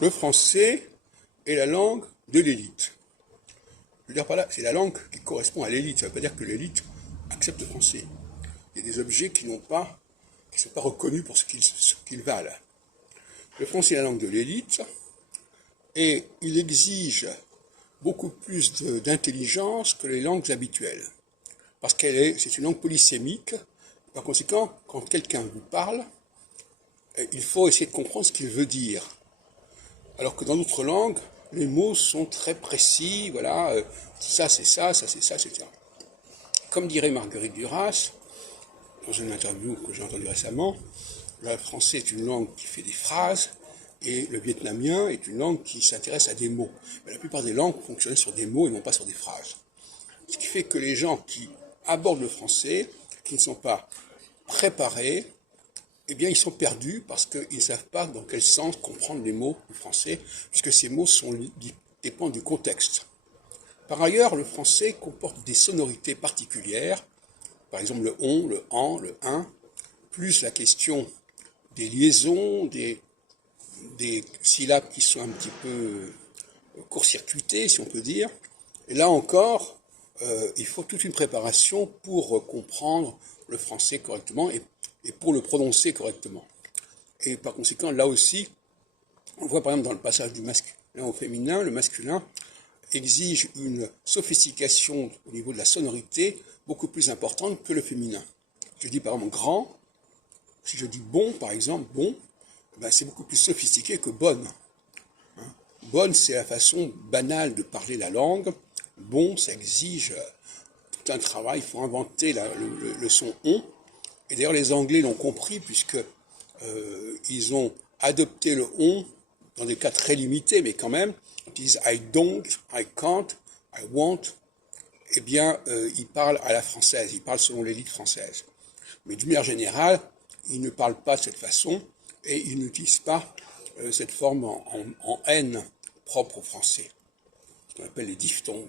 Le français est la langue de l'élite. Je veux dire par là, c'est la langue qui correspond à l'élite. Ça ne veut pas dire que l'élite accepte le français. Il y a des objets qui ne sont pas reconnus pour ce qu'ils valent. Le français est la langue de l'élite et il exige beaucoup plus d'intelligence que les langues habituelles. Parce c'est une langue polysémique. Par conséquent, quand quelqu'un vous parle, il faut essayer de comprendre ce qu'il veut dire. Alors que dans d'autres langues, les mots sont très précis, voilà, ça c'est ça, ça c'est ça, etc. Comme dirait Marguerite Duras, dans une interview que j'ai entendue récemment, le français est une langue qui fait des phrases, et le vietnamien est une langue qui s'intéresse à des mots. Mais la plupart des langues fonctionnent sur des mots et non pas sur des phrases. Ce qui fait que les gens qui abordent le français, qui ne sont pas préparés, eh bien, ils sont perdus parce qu'ils ne savent pas dans quel sens comprendre les mots du français, puisque ces mots dépendent du contexte. Par ailleurs, le français comporte des sonorités particulières, par exemple le on, le en, le un, plus la question des liaisons, des syllabes qui sont un petit peu court-circuitées, si on peut dire. Et là encore, il faut toute une préparation pour comprendre le français correctement et pour le prononcer correctement. Et par conséquent, là aussi, on voit par exemple dans le passage du masculin au féminin, le masculin exige une sophistication au niveau de la sonorité beaucoup plus importante que le féminin. Je dis par exemple grand, si je dis bon par exemple, bon, ben c'est beaucoup plus sophistiqué que bonne. Bonne, c'est la façon banale de parler la langue. Bon, ça exige tout un travail, il faut inventer le son on. Et d'ailleurs, les Anglais l'ont compris puisque ils ont adopté le on dans des cas très limités, mais quand même, ils disent I don't, I can't, I won't. Eh bien, ils parlent à la française, ils parlent selon l'élite française. Mais d'une manière générale, ils ne parlent pas de cette façon et ils n'utilisent pas cette forme en N propre au français, ce qu'on appelle les diphtongues.